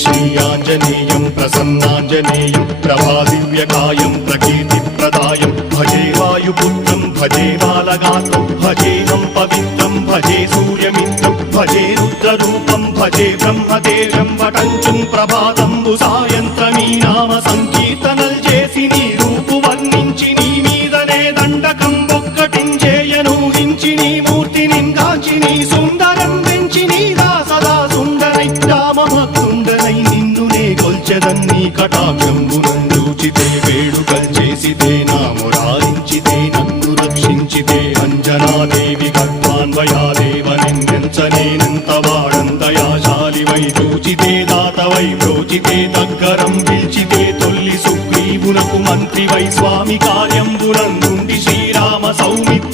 श्रीयाञ्जनेयं प्रसन्नाञ्जनेयं प्रभादिव्यकायं प्रकीर्तिप्रदायं भजे वायुपुत्रं भजे बालगात्रं भजेनं पवित्रं भजे सूर्यमित्रं भजे रुद्ररूपं भजे ब्रह्मदेवं वटञ्चुं ప్రభాతంబు సాయంత్రమీ నామ సంకీర్తనల్ చేసి నీ రూపు వర్ణించి నీ మీదనే దండకం ఒక్కటించేయనూహించి నీ మూర్తి నింగాచి నీ సుందరం పెంచి నీ దాసదా సుందరై రామభక్తుండనై నిన్నునే కొల్చెదన్నీ కటాక్షంబునందూచితే వేడుకల్ చేసితే నా మురారించితే నన్ను రక్షించితే అంజనాదేవి గర్భాన్వయాదేవ నిన్నెంచనేనంత వాడంతయాశాలివై చూచితే దాతవై ప్రోచితే దగ్గరం పిలిచితే తొల్లి సుగ్రీవునకు మంత్రివై స్వామి కార్యంబునందుండి శ్రీరామ సౌమిత్ర